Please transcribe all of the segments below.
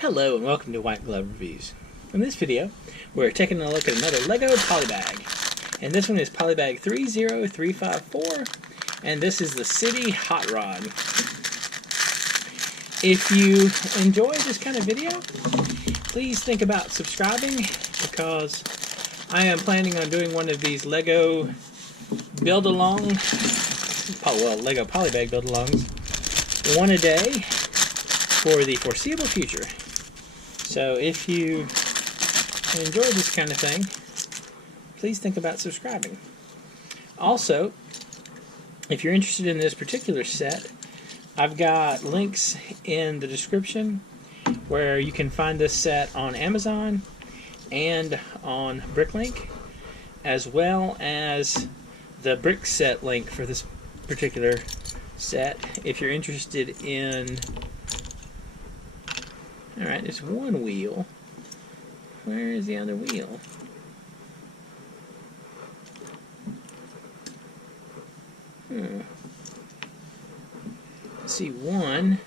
Hello and welcome to White Glove Reviews. In this video, we're taking a look at another LEGO Polybag. And this one is Polybag 30354, and this is the City Hot Rod. If you enjoy this kind of video, please think about subscribing, because I am planning on doing one of these LEGO build-along, LEGO Polybag build-alongs, one a day for the foreseeable future. So if you enjoy this kind of thing, please think about subscribing. Also, if you're interested in this particular set, I've got links in the description where you can find this set on Amazon and on Bricklink, as well as the brick set link for this particular set if you're interested in. Alright, there's one wheel. Where is the other wheel? Let's see, one.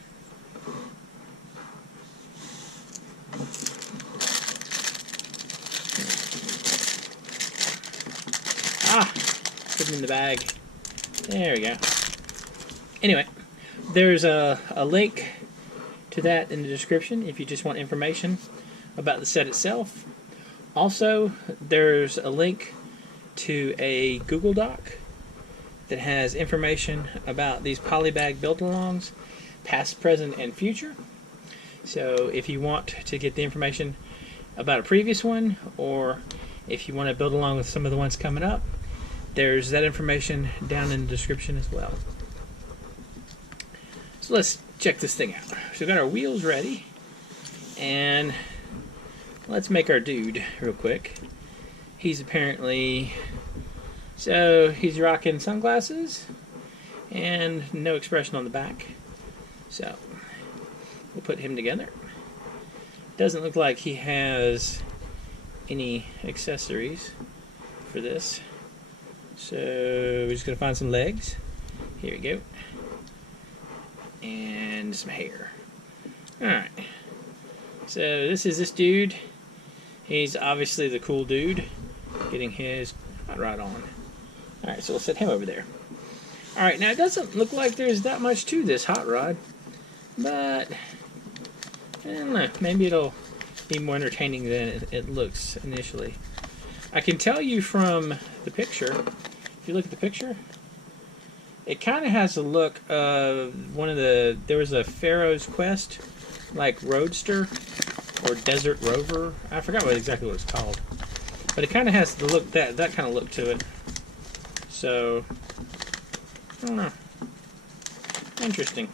Put them in the bag. There we go. Anyway, there's a link to that in the description if you just want information about the set itself. Also, there's a link to a Google Doc that has information about these Polybag build-alongs, past, present, and future. So if you want to get the information about a previous one, or if you want to build along with some of the ones coming up, there's that information down in the description as well. So let's check this thing out. So we've got our wheels ready, and let's make our dude real quick. He's apparently, so he's rocking sunglasses and no expression on the back. So we'll put him together. Doesn't look like he has any accessories for this. So we're just going to find some legs. Here we go. And some hair. Alright. So this is this dude. He's obviously the cool dude getting his hot rod on. Alright, so we'll set him over there. Alright, now it doesn't look like there's that much to this hot rod, but I don't know, maybe it'll be more entertaining than it looks initially. I can tell you from the picture, if you look at the picture, it kind of has the look of one of the, there was a Pharaoh's Quest, like Roadster or Desert Rover. I forgot exactly what it's called, but it kind of has the look, that kind of look to it. So I don't know. Interesting.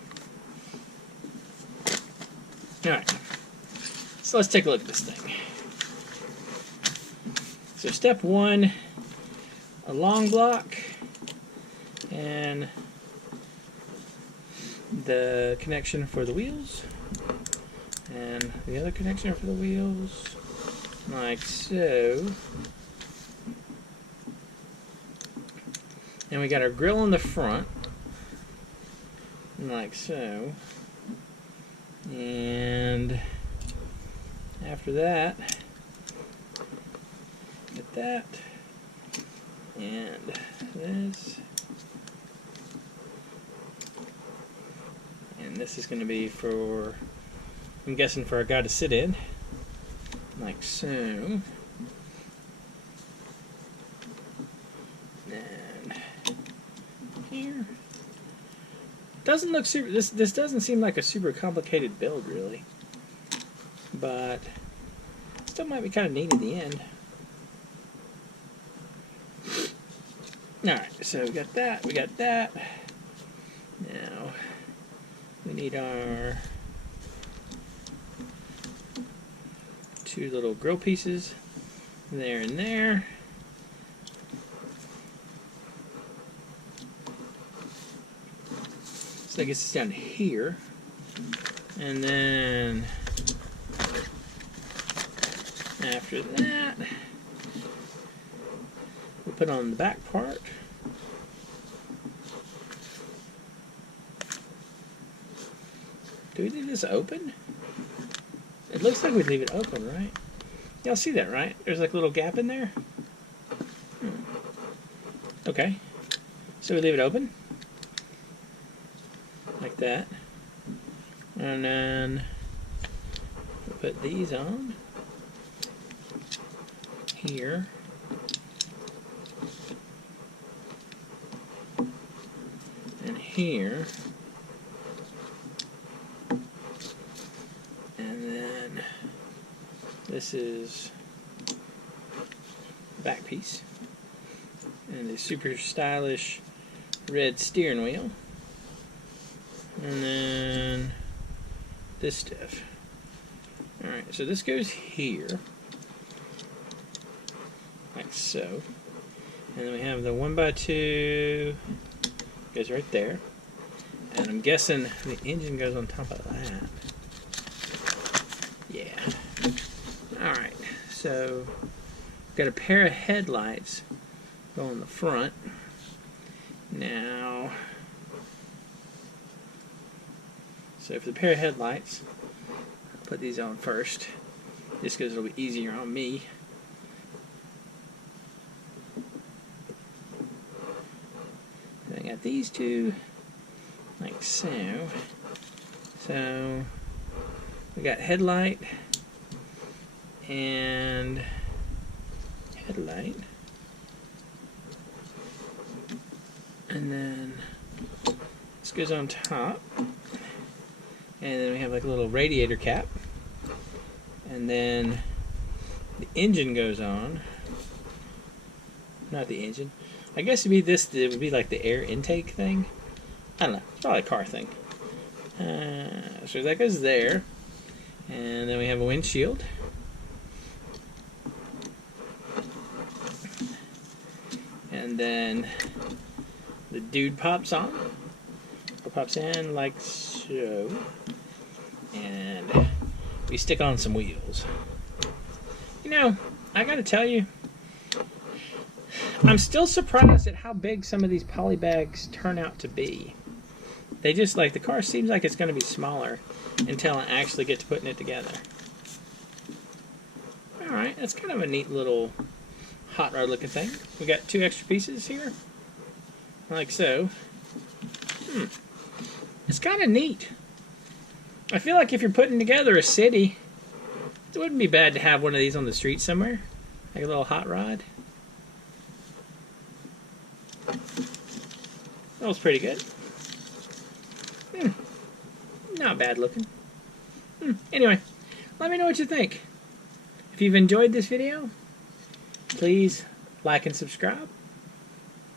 All right. So let's take a look at this thing. So step one, a long block, and the connection for the wheels, and the other connection for the wheels, like so. And we got our grill in the front, like so. And after that, get that, and this, and this is going to be for, I'm guessing, for a guy to sit in, like so. And here. Doesn't look super, this doesn't seem like a super complicated build really, but still might be kind of neat at the end. Alright, so we got that, we got that. Now we need our two little grill pieces there and there. So I guess it's down here, and then after that we'll put on the back part. Do we leave this open? It looks like we leave it open, right? Y'all see that, right? There's like a little gap in there. Okay. So we leave it open. Like that. And then we put these on. Here. And here. And then this is the back piece. And the super stylish red steering wheel. And then this stuff. Alright, so this goes here. Like so. And then we have the 1x2 goes right there. And I'm guessing the engine goes on top of that. Yeah. Alright, so got a pair of headlights go on the front. Now, so for the pair of headlights, I'll put these on first, just because it'll be easier on me. And I got these two, like so. So, we got headlight and headlight. And then this goes on top. And then we have like a little radiator cap. And then the engine goes on. Not the engine. I guess it'd be this, it would be like the air intake thing. I don't know. It's probably a car thing. So that goes there. And then we have a windshield. And then the dude pops on. Or pops in like so. And we stick on some wheels. You know, I gotta tell you, I'm still surprised at how big some of these polybags turn out to be. They just, like, the car seems like it's going to be smaller until I actually get to putting it together. Alright, that's kind of a neat little hot rod looking thing. We got two extra pieces here. Like so. It's kind of neat. I feel like if you're putting together a city, it wouldn't be bad to have one of these on the street somewhere. Like a little hot rod. That was pretty good. Not bad looking. Anyway, let me know what you think. If you've enjoyed this video, please like and subscribe.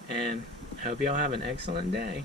And I hope y'all have an excellent day.